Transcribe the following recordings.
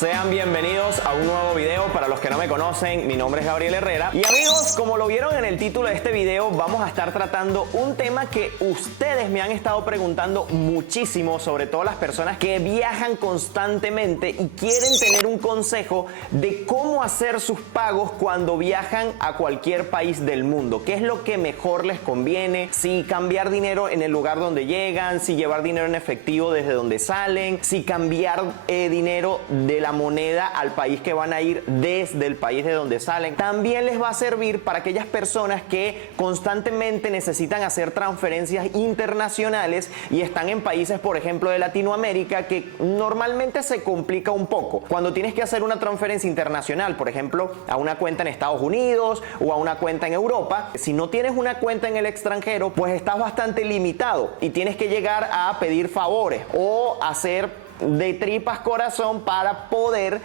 Sean bienvenidos a un nuevo video. Para los que no me conocen, mi nombre es Gabriel Herrera. Y amigos, como lo vieron en el título de este video, vamos a estar tratando un tema que ustedes me han estado preguntando muchísimo, sobre todo las personas que viajan constantemente y quieren tener un consejo de cómo hacer sus pagos cuando viajan a cualquier país del mundo. ¿Qué es lo que mejor les conviene? Si cambiar dinero en el lugar donde llegan, si llevar dinero en efectivo desde donde salen, si cambiar dinero de la moneda al país que van a ir desde el país de donde salen. También les va a servir para aquellas personas que constantemente necesitan hacer transferencias internacionales y están en países, por ejemplo, de Latinoamérica, que normalmente se complica un poco. Cuando tienes que hacer una transferencia internacional, por ejemplo, a una cuenta en Estados Unidos o a una cuenta en Europa, si no tienes una cuenta en el extranjero, pues estás bastante limitado y tienes que llegar a pedir favores o hacer de tripas corazón para poder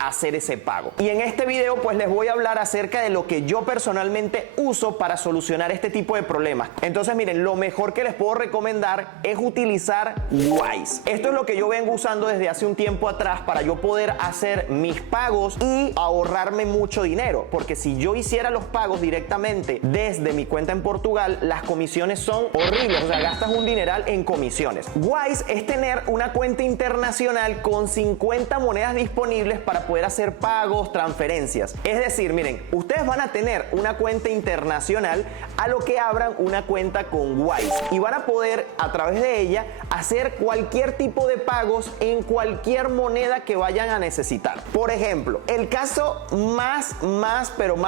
hacer ese pago. Y en este video pues les voy a hablar acerca de lo que yo personalmente uso para solucionar este tipo de problemas. Entonces miren, lo mejor que les puedo recomendar es utilizar Wise. Esto es lo que yo vengo usando desde hace un tiempo atrás para yo poder hacer mis pagos y ahorrarme mucho dinero, porque si yo hiciera los pagos directamente desde mi cuenta en Portugal, las comisiones son horribles, o sea, gastas un dineral en comisiones. Wise es tener una cuenta internacional con 50 monedas disponibles para poder hacer pagos, transferencias. Es decir, miren, ustedes van a tener una cuenta internacional a lo que abran una cuenta con Wise y van a poder a través de ella hacer cualquier tipo de pagos en cualquier moneda que vayan a necesitar. Por ejemplo, el caso más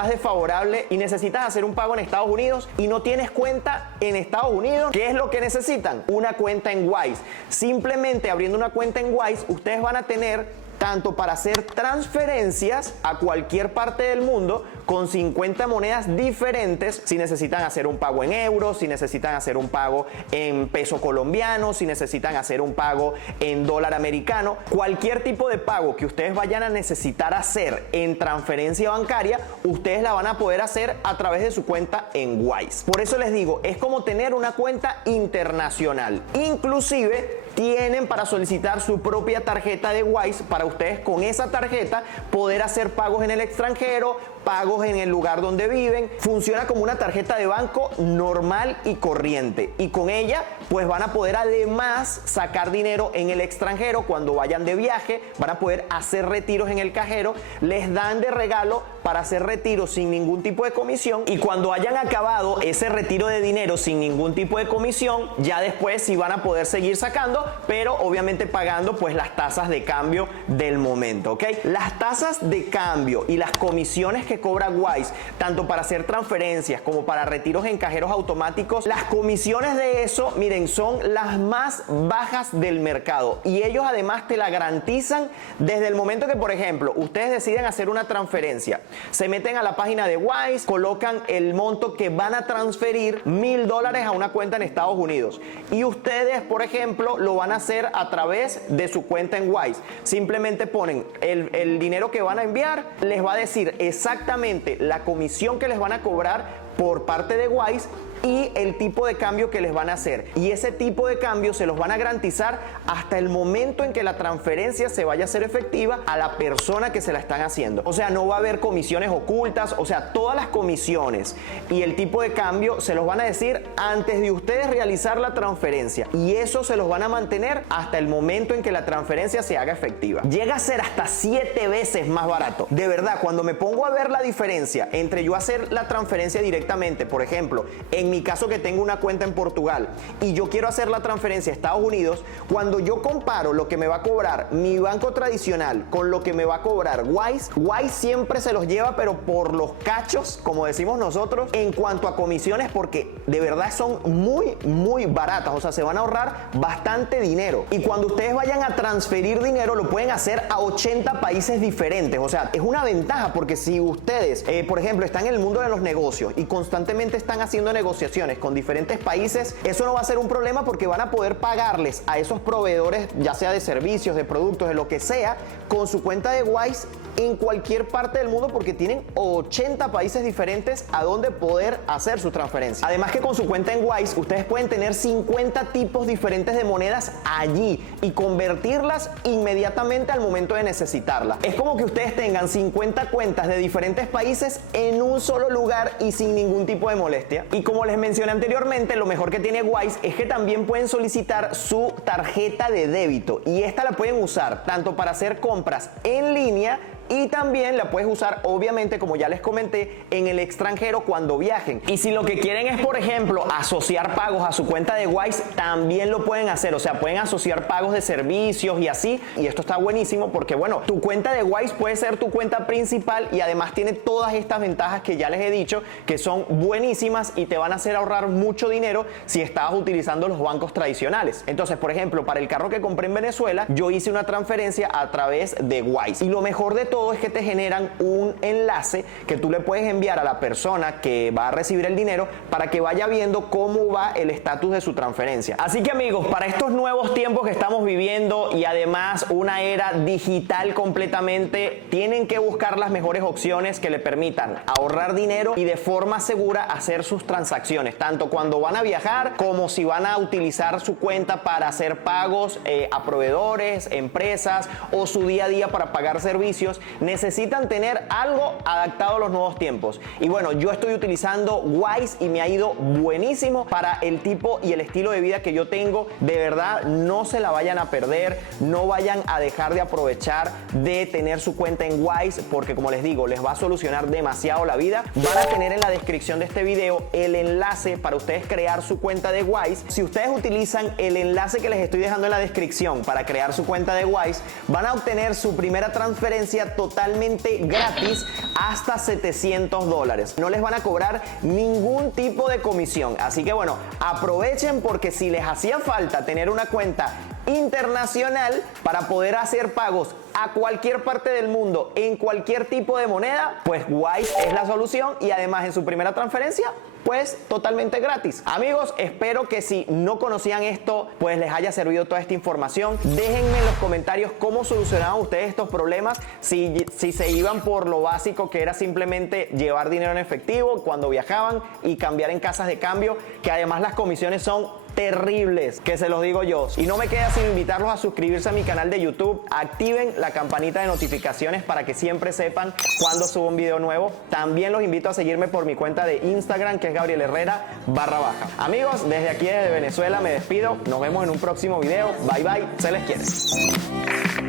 desfavorable y necesitas hacer un pago en Estados Unidos y no tienes cuenta en Estados Unidos, ¿qué es lo que necesitan? Una cuenta en Wise. Simplemente abriendo una cuenta en Wise, ustedes van a tener tanto para hacer transferencias a cualquier parte del mundo con 50 monedas diferentes, si necesitan hacer un pago en euros, si necesitan hacer un pago en peso colombiano, si necesitan hacer un pago en dólar americano, cualquier tipo de pago que ustedes vayan a necesitar hacer en transferencia bancaria, ustedes la van a poder hacer a través de su cuenta en Wise. Por eso les digo, es como tener una cuenta internacional. Inclusive tienen para solicitar su propia tarjeta de Wise para ustedes con esa tarjeta poder hacer pagos en el extranjero, pagos en el lugar donde viven. Funciona como una tarjeta de banco normal y corriente, y con ella pues van a poder además sacar dinero en el extranjero. Cuando vayan de viaje van a poder hacer retiros en el cajero, les dan de regalo para hacer retiros sin ningún tipo de comisión, y cuando hayan acabado ese retiro de dinero sin ningún tipo de comisión, ya después sí van a poder seguir sacando, pero obviamente pagando pues las tasas de cambio del momento, ¿ok? Las tasas de cambio y las comisiones que cobra Wise, tanto para hacer transferencias como para retiros en cajeros automáticos, las comisiones de eso, miren, son las más bajas del mercado, y ellos además te la garantizan desde el momento que, por ejemplo, ustedes deciden hacer una transferencia, se meten a la página de Wise, colocan el monto que van a transferir, $1000 a una cuenta en Estados Unidos, y ustedes, por ejemplo, lo van a hacer a través de su cuenta en Wise. Simplemente ponen el dinero que van a enviar, les va a decir exactamente la comisión que les van a cobrar por parte de Wise y el tipo de cambio que les van a hacer, y ese tipo de cambio se los van a garantizar hasta el momento en que la transferencia se vaya a hacer efectiva a la persona que se la están haciendo. O sea, no va a haber comisiones ocultas, o sea, todas las comisiones y el tipo de cambio se los van a decir antes de ustedes realizar la transferencia, y eso se los van a mantener hasta el momento en que la transferencia se haga efectiva. Llega a ser hasta 7 veces más barato. De verdad, cuando me pongo a ver la diferencia entre yo hacer la transferencia directamente, por ejemplo, en mi caso que tengo una cuenta en Portugal y yo quiero hacer la transferencia a Estados Unidos, cuando yo comparo lo que me va a cobrar mi banco tradicional con lo que me va a cobrar Wise, Wise siempre se los lleva pero por los cachos, como decimos nosotros, en cuanto a comisiones, porque de verdad son muy baratas, o sea, se van a ahorrar bastante dinero, y cuando ustedes vayan a transferir dinero lo pueden hacer a 80 países diferentes. O sea, es una ventaja, porque si ustedes, por ejemplo, están en el mundo de los negocios y constantemente están haciendo negociaciones con diferentes países, eso no va a ser un problema, porque van a poder pagarles a esos proveedores, ya sea de servicios, de productos, de lo que sea, con su cuenta de Wise en cualquier parte del mundo porque tienen 80 países diferentes a donde poder hacer su transferencia. Además que con su cuenta en Wise ustedes pueden tener 50 tipos diferentes de monedas allí y convertirlas inmediatamente al momento de necesitarla. Es como que ustedes tengan 50 cuentas de diferentes países en un solo lugar y sin ningún tipo de molestia. Y como les mencioné anteriormente, lo mejor que tiene Wise es que también pueden solicitar su tarjeta de débito y esta la pueden usar tanto para hacer compras en línea y también la puedes usar, obviamente, como ya les comenté, en el extranjero cuando viajen. Y si lo que quieren es, por ejemplo, asociar pagos a su cuenta de Wise, también lo pueden hacer. O sea, pueden asociar pagos de servicios y así. Y esto está buenísimo porque, bueno, tu cuenta de Wise puede ser tu cuenta principal y además tiene todas estas ventajas que ya les he dicho, que son buenísimas y te van a hacer ahorrar mucho dinero si estabas utilizando los bancos tradicionales. Entonces, por ejemplo, para el carro que compré en Venezuela, yo hice una transferencia a través de Wise. Y lo mejor de todo es que te generan un enlace que tú le puedes enviar a la persona que va a recibir el dinero para que vaya viendo cómo va el estatus de su transferencia. Así que, amigos, para estos nuevos tiempos que estamos viviendo y además una era digital completamente, tienen que buscar las mejores opciones que le permitan ahorrar dinero y de forma segura hacer sus transacciones, tanto cuando van a viajar como si van a utilizar su cuenta para hacer pagos a proveedores, empresas o su día a día para pagar servicios. Necesitan tener algo adaptado a los nuevos tiempos. Y bueno, yo estoy utilizando Wise y me ha ido buenísimo para el tipo y el estilo de vida que yo tengo. De verdad, no se la vayan a perder, no vayan a dejar de aprovechar de tener su cuenta en Wise porque, como les digo, les va a solucionar demasiado la vida. Van a tener en la descripción de este video el enlace para ustedes crear su cuenta de Wise. Si ustedes utilizan el enlace que les estoy dejando en la descripción para crear su cuenta de Wise, van a obtener su primera transferencia totalmente gratis hasta $700. No les van a cobrar ningún tipo de comisión. Así que bueno, aprovechen porque si les hacía falta tener una cuenta internacional para poder hacer pagos a cualquier parte del mundo en cualquier tipo de moneda, pues Wise es la solución y además en su primera transferencia pues totalmente gratis. Amigos, espero que si no conocían esto, pues les haya servido toda esta información. Déjenme en los comentarios cómo solucionaban ustedes estos problemas, si se iban por lo básico que era simplemente llevar dinero en efectivo cuando viajaban y cambiar en casas de cambio, que además las comisiones son terribles, que se los digo yo. Y no me queda sino invitarlos a suscribirse a mi canal de YouTube, activen la campanita de notificaciones para que siempre sepan cuando subo un video nuevo. También los invito a seguirme por mi cuenta de Instagram, que es Gabriel Herrera _. Amigos, desde aquí desde Venezuela me despido, nos vemos en un próximo video, bye bye, se les quiere.